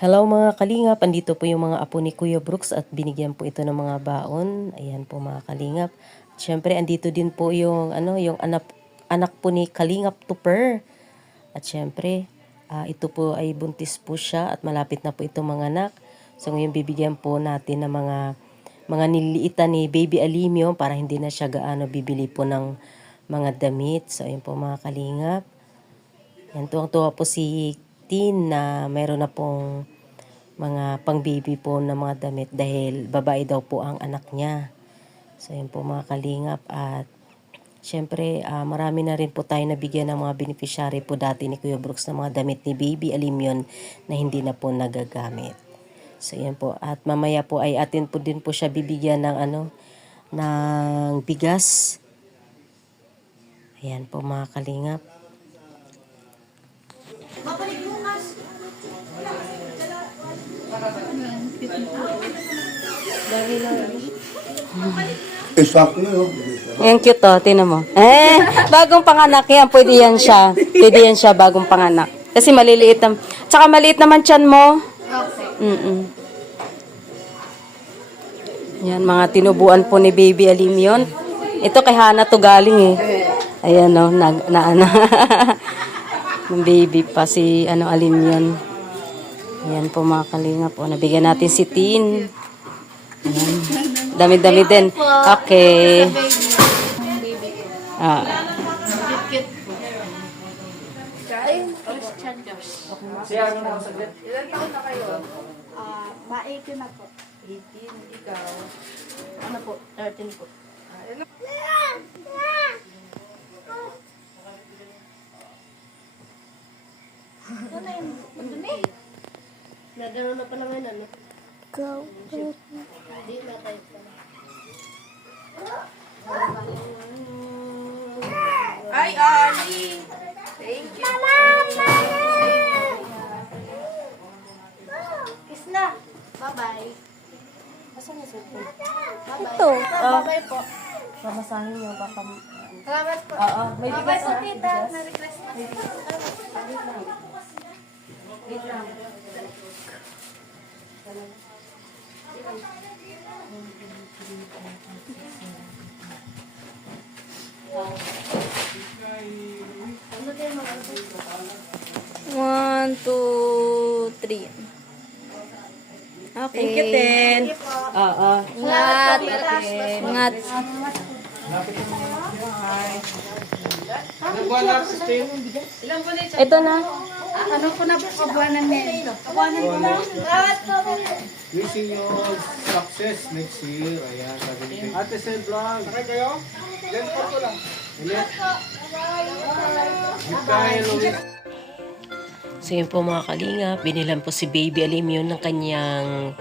Hello mga kalingap, andito po yung mga apo ni Kuya Brooks at binigyan po ito ng mga baon. Ayan po mga kalingap. Siyempre andito din po yung yung anak po ni Kalingap Tupper. At siyempre, ito po ay buntis po siya at malapit na po ito manganak. So ngayon bibigyan po natin ng mga nililiitan ni Baby Alimio para hindi na siya gaano bibili po ng mga damit. So ayun po mga kalingap. Yan, tuwang-tuwa po si Tin na mayroon na pong mga pang-baby po na mga damit dahil babae daw po ang anak niya. So yan po mga kalingap at syempre marami na rin po tayo nabigyan ng mga beneficiary po dati ni Kuya Brooks ng mga damit ni Baby Alimyon na hindi na po nagagamit. So yan po at mamaya po ay atin po din po siya bibigyan ng ng bigas. Ayan po mga kalingap. Exacto yun. Yan cute oh, tinan mo. Bagong panganak yan, pwede yan siya. Pwede yan siya bagong panganak. Kasi maliliit na, tsaka maliit naman tiyan mo. Yan, mga tinubuan po ni Baby Alimyon. Ito kay Hana to galing eh. Ayan oh, ng baby pa si Alimyon. Ayan po mga kalingap po. Nabigyan natin si Tin. Ayan. Dami-dami din. Okay. Ilan taon na kayo? Ma-18 na po. 18, ikaw. Ano po? 13 po. Ano na yun? Mandumi? Nagano na pa naman ano? Go. Hindi na tayo pa. Ay, Ali! Thank you. Kiss na. Bye-bye. Asan na sir? Bye-bye. Ito. Bye-bye po. Mamasahin niyo baka. Salamat po. May Bye-bye po tita. Na-request na. Wait lang. One, two, three. Okay. Thank you, Ten. Ngat. Ngat. Ito na. Ano po na po kabuanan niya? Kabuanan ko na. Salamat po. Wishing you all success next year. Ayan, sabi ni Ate Sel Vlog. Sakay kayo? Then photo lang. Ulit. Mikhail Luis. So yun po mga kalingap, binilan po si Baby Alimyon ng kanyang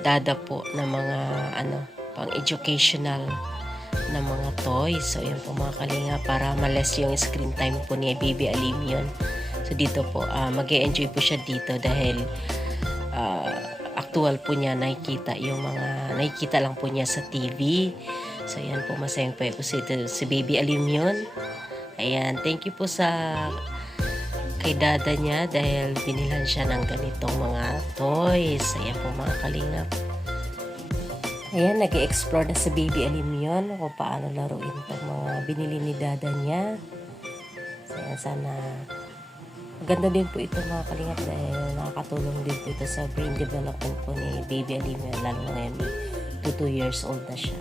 dada po na mga pang educational na mga toys. So yun po mga kalingap para ma-less yung screen time po ni Baby Alimyon. So dito po, mag-e-enjoy po siya dito dahil actual po niya nakikita lang po niya sa TV. So yan po, masayang po si Baby Alimyon. Ayan, thank you po kay dada niya dahil binilan siya ng ganitong mga toys. Ayan po mga kalingap. Ayan, nag-explore na si Baby Alimyon kung paano laruin itong mga binili ni dada niya. So ayan, sana maganda din po ito mga kalingap dahil nakakatulong din po ito sa brain development po ni Baby Alimyon lalo na ngayon 2 years old na siya.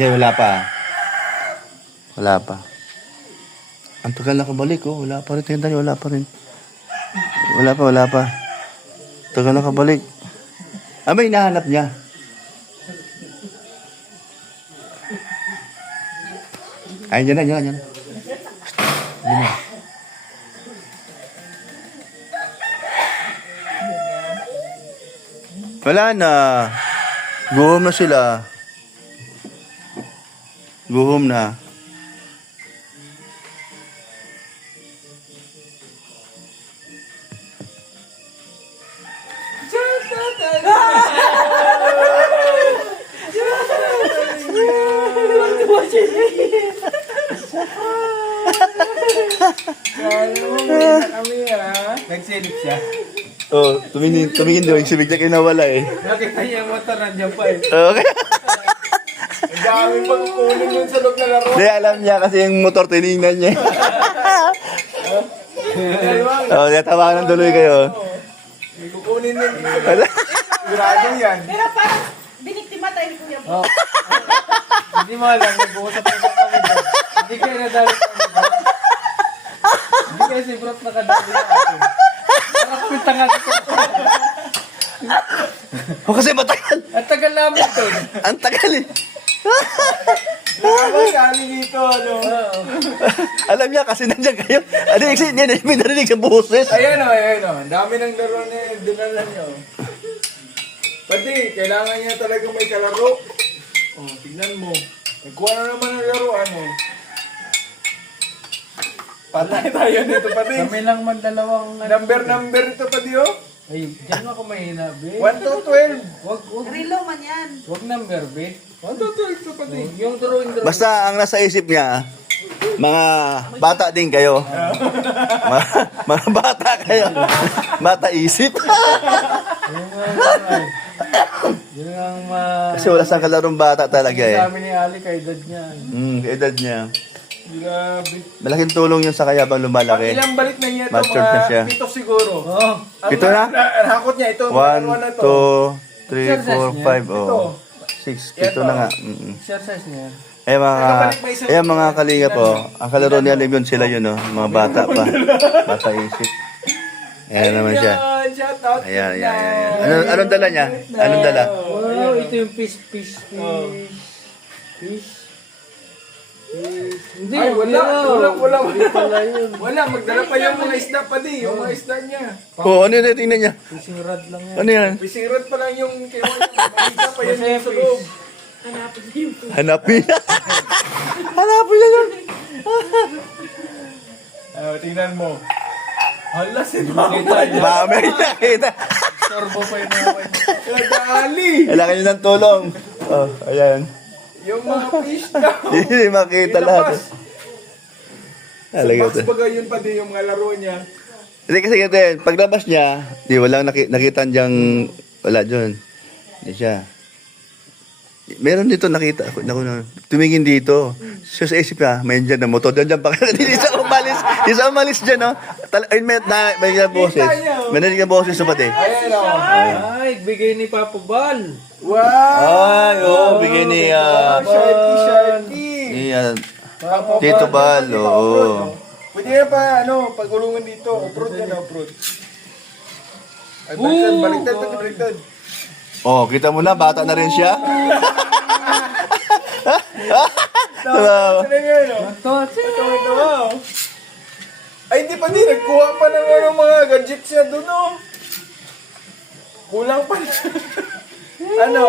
Hindi, wala pa. Wala pa. Ang tagal nakabalik, oh. Wala pa rin. Tingnan tayo, wala pa rin. Wala pa. Tagal nakabalik. May hinahanap niya. Ay, yan na. Wala na. Guhom na sila. Guhom na. Nagsilip siya. Oh, tumingin doon. Si bigla kinawala eh. Nakita niya yung motor nandiyan pa eh. Okay. Ang dami pang kunin yun sa loob na laro. Hindi, alam niya kasi yung motor tinignan niya. Oh, tawagan ng tuloy kayo. Kukunin yun. Wala. Sigurado yan. Pero parang biniktima tayo ni Kuya Bro. Hindi mo alam, nag-uusap na kami doon. Hindi kayo nadali kami doon. Hindi kayo si Brock nakadali sa akin. Parang kami tanga dito. Oh, kasi matagal. Ang tagal namin doon. Ang tagal eh. Nakabay kami dito, ano. Alam niya kasi nandiyan kayo. Ano yung kasi niya, may narinig sa boses. Ayan o. Ang dami ng laro na dinala niyo. Pati, kailangan niya talaga may kalaro. Oh, tignan mo. Nagkuha na naman ng laro, ano. Patay tayo nito, pati. Kami lang magdalawang Number ito, pati, oh. Ay, diyan ako mahina, be. 1 to 12. Wag Rilo man yan. number, be. 1 to 12 ito, pati. Yung drawing. Basta ang nasa isip niya, mga bata din kayo. Mga bata kayo. Bata isip. Yun ang Kasi wala siyang kalarong bata talaga eh. sabi ni Ali kay edad niya. Edad niya. Grabe. Malaking tulong yun sa kaya bang lumalaki. Ilang balik na niya ito, Matured na siya. mga 7 siguro. Oh, Pito na? Hakot niya ito. 1, 2, 3, 4, 5, Ito. oh. 6, pito na nga. exercise niya. Mga mga kalinga po, ang kalaro niya yun sila yun, oh. Mga bata pa. Bata isip. Ayan naman siya. Shout out. Ayan. Anong dala niya? Anong dala? Wow, ito yung fish. Hindi, Ay, wala. Hindi pala yun. Wala, magdala pa yung mga isda pa di. Yung mga isda niya. Oh, ano yun? Tingnan niya. Fishing rod lang yan. Ano yan? Fishing rod pa lang yung kinuha niya. Mga isda pa yun yung sa loob. Hanapin. Hanapin niya yun. Tingnan mo. Hala, si Mamay nakita. Sorbo pa yung mga Nadali. Kailangan niyo ng tulong. Oh, ayan. Yung mga fish daw. Hindi makita lahat. Sa Talaga box to. baga yun pa din yung mga laro niya. Hindi kasi ganyan, paglabas niya, di walang nakita diyang, wala dyan. Hindi siya. Meron dito nakita, tumingin dito. Siya sa isip niya, may dyan na motor, dyan pa. Hindi siya umalis dyan, no? May narinig boses. May narinig boses sa pati. Ayan o. Ay, bigay ni Papa Bal. Wow! Ay, oh, bigyan ni, Sharky. ni, Tito Bal, oo. Pwede na pa, pagulungan dito. Off-road yan, off-road. Ay, baliktad. Oh, kita mo na, bata na rin siya. Wow. Ano nga, no? Ito. Ay, hindi pa din. Nagkuha pa ng mga gadgets niya doon, no? Kulang pa. Ano?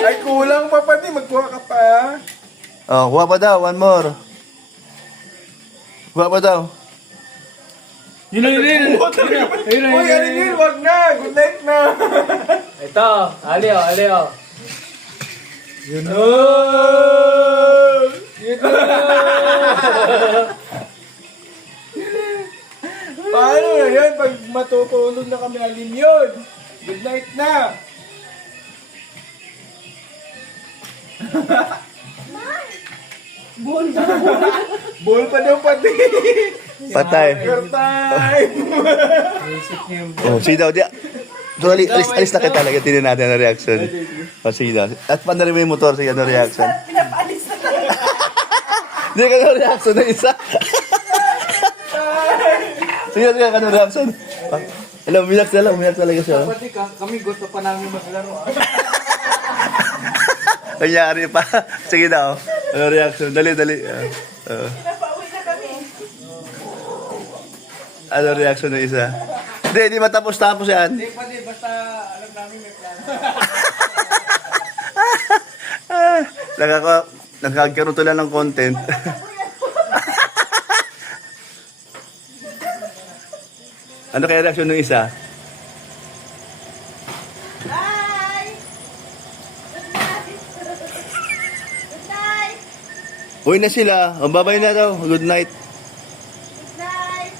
Ay, kulang pa din. Magkuha ka pa. Oh, kuha pa daw, one more. Kuha pa daw. Yun. Uy, Alinil, wag na. Good night na. Ito, Ali. Yun na. Paano na yan? Pag matutulog na kami, Alin yun. Good night na. Ball pa daw pati. Patay. Your time. Isip niya yung Oh, si daw, So, alis na kita. Talaga, tingnan natin ang reaction. O, sige na. At paano rin mo yung motor? Sige, ano reaction? Pinapaalis na tayo. Hindi ka ano reaction na isa. Sige, sige, ano reaction? Alam, umiyak talaga siya. Pati kami gusto pa namin maglaro. Kanyari pa. Sige na, oh. Ano reaction? Dali. Pinapauwi na kami. Ano reaction ng isa? Hindi matapos-tapos yan. Hindi pa di, basta alam namin may plano. Nagkakaroon to lang ng content. Ano kaya reaction ng isa? Bye! Good night! Good night! Uy na sila. O, babay na daw. Good night. Good night!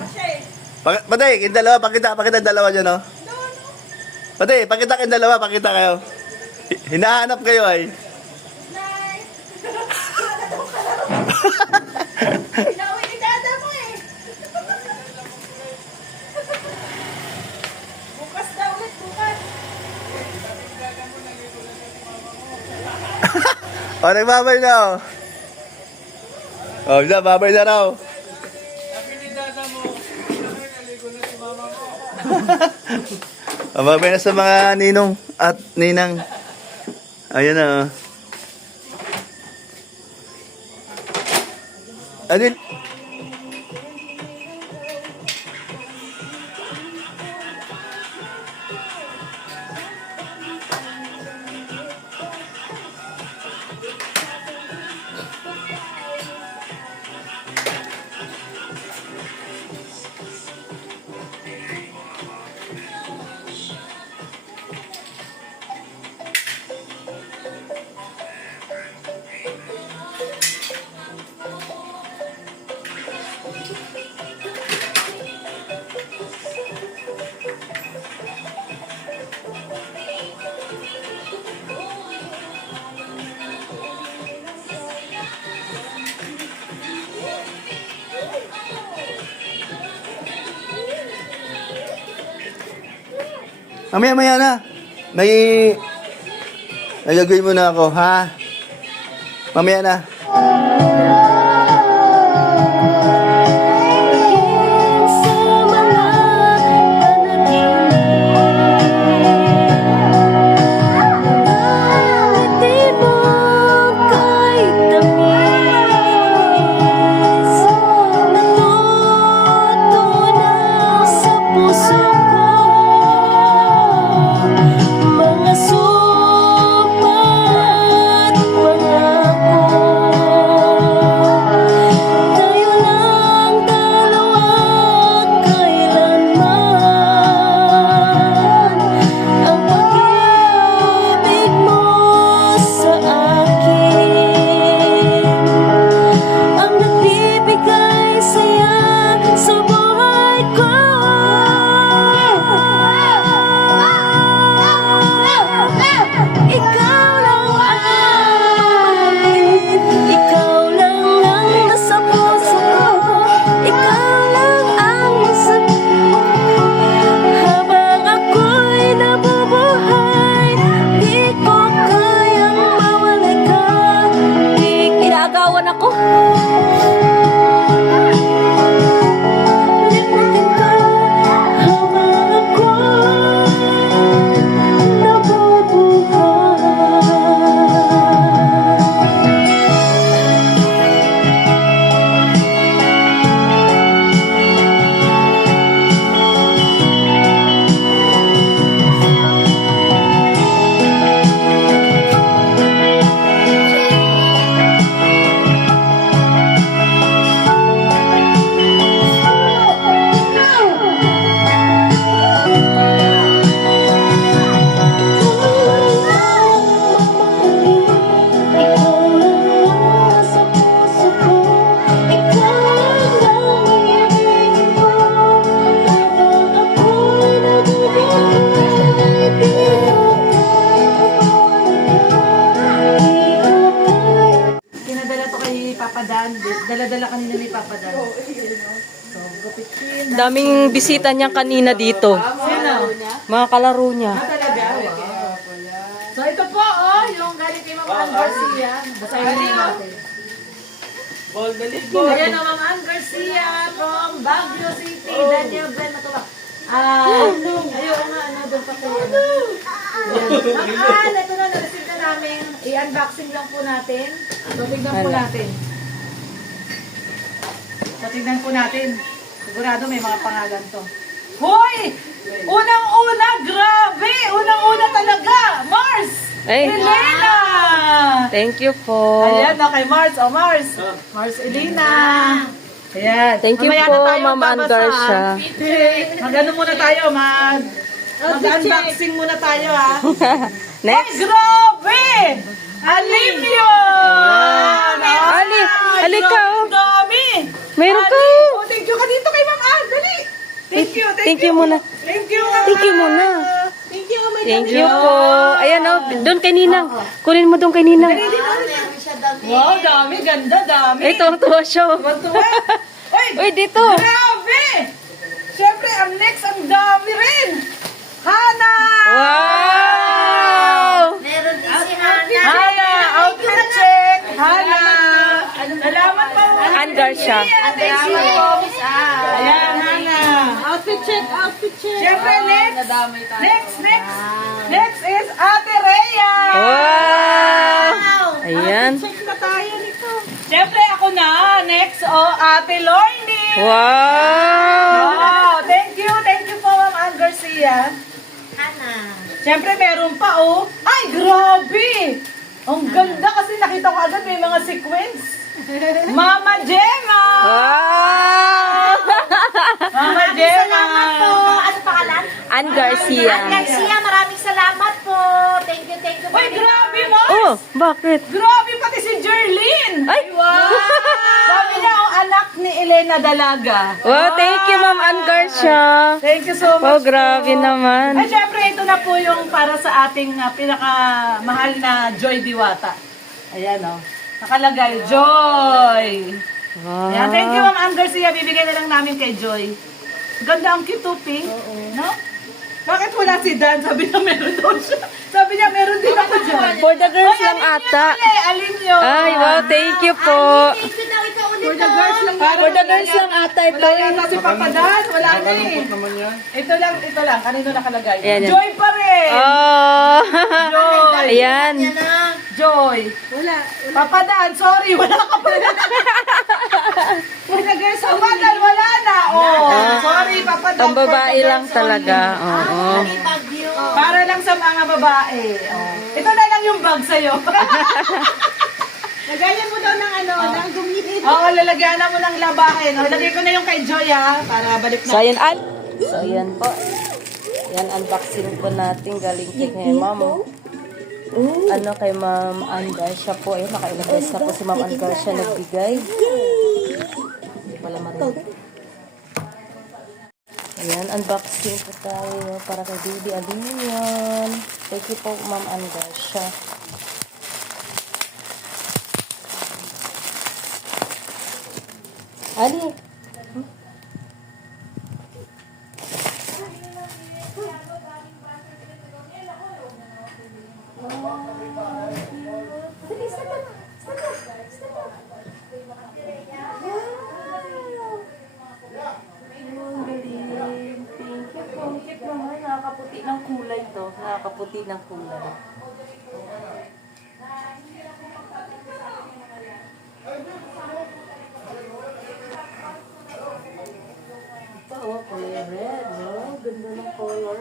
Kasi, Patay, yung dalawa. Pakita yung dalawa dyan, oh. Patay, pakita kayong dalawa. Pakita kayo. Hinahanap kayo, ay. good night! Pinauwi ni dada mo eh! Bukas na ulit, bukas! O, nagbabay na, oh. O, babay na raw. Sabi ni dada mo, naligo na si mama ko. Babay na sa mga ninong at ninang. Ayan na, oh. Adil. Mamaya na. May gagawin mo na ako, ha? Mamaya na. Mga sumpa't Dala-dala kanina ni Papa Dan. So, gupit Daming bisita niya kanina dito. Sino? Mga kalaro niya. Talaga? Wow. So ito po, oh, yung galing kay Mama Ann Garcia. Basahin na natin. Ball, dali, ball. Ayan o, Mama Ann Garcia from Baguio City. Daniel Ben Matuwa. Ayun nga, ano, doon pa kayo. Ma'am Ann, ito na, na-receive na namin. I-unboxing lang po natin. So, tignan po natin. Sigurado may mga pangalan to. Hoy! Unang-una, grabe! Unang-una talaga! Mars! Ay. Elena! Thank you po. Ayan na kay Mars. O Mars. Mars Elena. Ayan. Thank you Mamaya po, na tayo Ma'am Ann babasa. Garcia. Mag-ano muna tayo, mag-unboxing muna tayo, ha? Next. Ay, grabe! Alim yun! Ali, halika, oh. Ang dami! Meron ka. Oh, thank you ka dito kay Ma'am Ann. Dali! Thank you, Thank you muna. Thank you, Ma'am Thank you Ann. muna. Thank you, may Thank you po. Ayan o, doon kay Ninang. Kunin mo doon kay Ninang. Wow, dami, ganda, dami. Ay, tuwang-tuwa siya. Tuwa. Uy, Uy, dito. grabe! Siyempre, ang next, ang dami rin. Hana! Wow! Meron din si Hana. Hana, outfit check. Hana. Salamat po. Ann Garcia. Salamat po, Miss Ann. Ayan, Hana. Outfit check. Siyempre, next is Ate Rhea. Wow! Ayan. Check na tayo nito. Siyempre, ako na. Next, Ate Lorny. Wow! Wow, thank you po, Ma'am Ann Garcia. Hana. Siyempre, meron pa, Ay, grabe! Ang ganda kasi nakita ko agad may mga sequins. Mama Gemma! Wow! Mama Gemma! Salamat po. Ano pangalan? Ann Garcia. Ann Garcia, maraming salamat po. Thank you. Uy, grabe mo! Oh, bakit? Grabe pati si Jerlyn! Ay! Wow! Sabi niya, anak ni Elena Dalaga. Wow, thank you, Ma'am Ann Garcia. Thank you so Oh, much. grabe po. naman. Ay, syempre, ito na po yung para sa ating pinakamahal na Joy Diwata. Ayan, nakalagay, Joy. Wow. Ayan, thank you, Ma'am Ann Garcia. Bibigay na lang namin kay Joy. Ganda ang cute, pink. No? Bakit wala si Dan? Sabi niya meron daw siya. Sabi niya meron din ako dyan. For the girls Ay, lang alin ata. yun pala eh, alin yun? Ay, wow, thank you po. Thank you daw ikaw ulit. For the girls lang. For the girls lang ata ito. Wala yata si Papa Dan. Wala na eh. Kalungkot naman yan. Ito lang. Kanino nakalagay? Ayan, yan. Joy pa rin. Oh. Joy. Ayan. Joy. Wala. Papa Dan, sorry. Wala ka pa rin. For the girls, Papa Dan, wala na. Sorry, Papa Dan. Ang babae For the lang girls talaga. only. Oo. Bagyo. Para lang sa mga babae. Ito na lang yung bag sa'yo. Lagayan mo daw ng ng gumit. Oo, lalagyan mo ng labahin. Lagay ko na yung kay Joy, para balik na. So, ayan, So, ayan po. Yan, unboxing po natin galing kay Ma'am. Ano kay Ma'am Ann Garcia po. Ayun, nakailang beses na po si Ma'am Ann Garcia nagbigay. Hindi pala marinig. Ayan, unboxing po tayo para kay Baby Alinian. Thank you po, Ma'am Ann Garcia. Ali. Nakakaputi ng kulay to. Nakakaputi ng kulay. Ito, kulay red, no? Ganda ng color.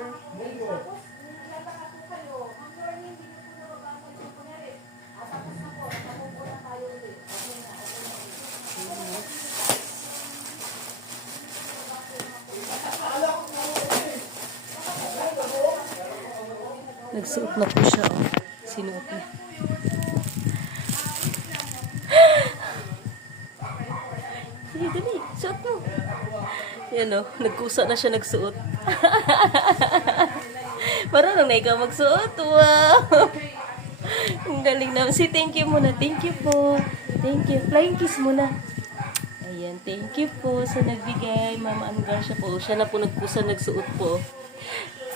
Nagsuot na po siya, Sinuot niya. Sige, dali. Suot mo. Yan nagkusa na siya nagsuot. Marunong na ikaw magsuot. Wow! Ang galing naman. Thank you muna. Thank you po. Thank you. Flying kiss muna. Ayan, thank you po sa nagbigay. Mama Ann Garcia po. Siya na po nagkusa nagsuot po.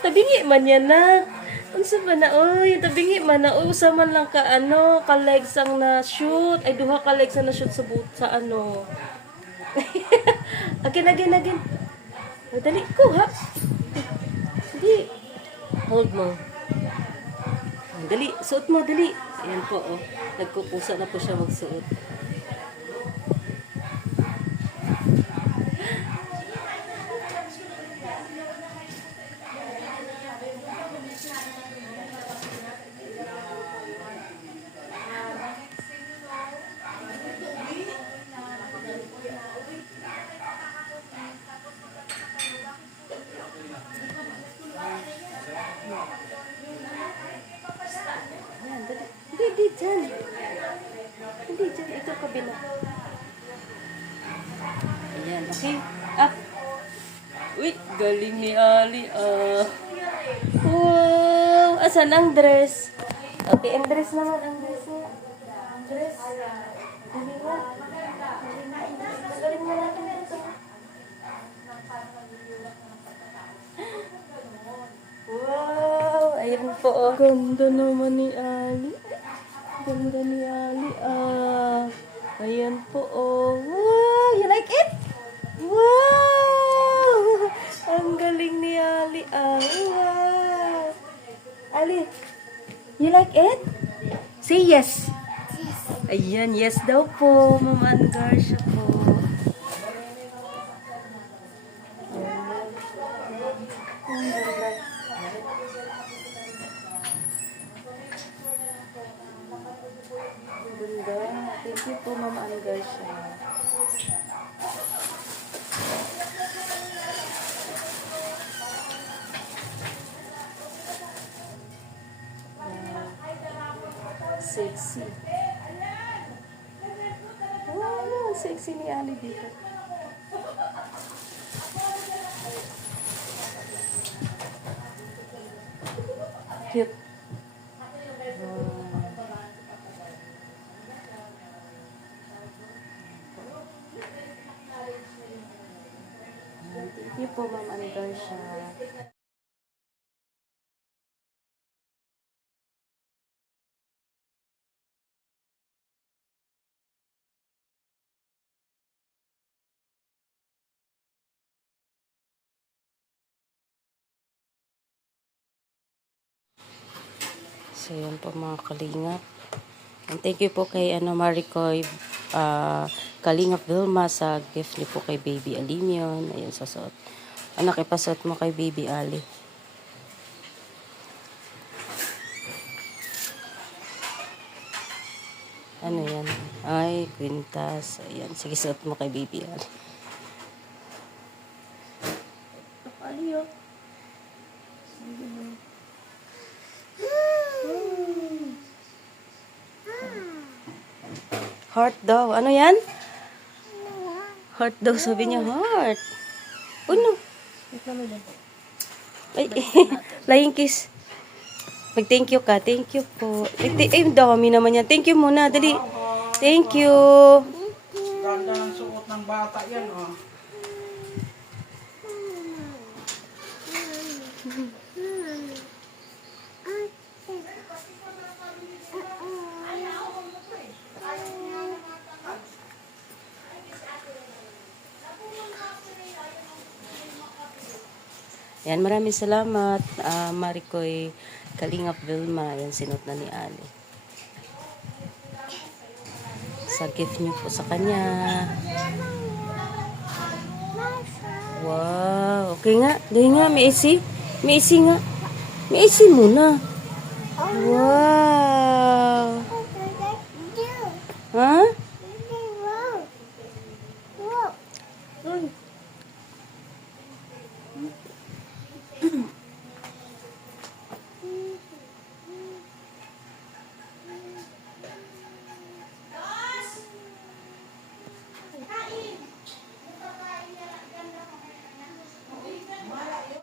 Tabingi man yan na. Unsa ba na oy, tabingi man na usa man lang ka ka legs ang na shoot. Ay duha ka legs ang na shoot sa sa ano. Again. Ay, dali ko ha. Dali. Hold mo. Ay, dali, suot mo, dali. Ayan po, oh. Nagkukusa na po siya magsuot. Ayan, dali. Hindi dyan. Hindi dyan. Ito kabila. Ayan, okay. Up. Wait, galing ni Ali. Wow! Asan ang dress? Okay, ang dress naman. Ang dress nga. Ang dress. Dali nga. Magaling mo natin ito. Wow! Ayun po. Oh. Ganda naman ni Ali. Ganda ni Ali. Ayan po. Oh. Wow! You like it? Wow! Ang galing ni Ali. Wow! Ali, you like it? Say yes. Ayan, yes daw po. Mama Angarsha po. Ganda. Thank you po, Mama Angarsha. Sexy. Wow, sexy ni Ali dito. Cute. Thank you po, Ma'am Angarsha. So, yan po mga kalingap. And thank you po kay Maricoy Kalingap Vilma sa gift niyo po kay Baby Alimion. Ayan, sasuot. Anak, ipasuot mo kay Baby Ali. Ano yan? Ay, kwintas. Ayan, sige, suot mo kay Baby Ali. Aliyo. Heart daw. Ano yan? Heart daw. Sabi niya, heart. Ano? Ay, flying kiss. Mag-thank you ka. Thank you po. Ay, dami naman yan. Thank you muna. Dali. Thank you. Ganda ng suot ng bata yan, oh. Yan, maraming salamat. Maricoy Kalingap Vilma. Yan, sinot na ni Ali. Sa gift niyo po sa kanya. Wow. Okay nga. Dahil nga, may AC. May AC nga. May AC muna. Wow.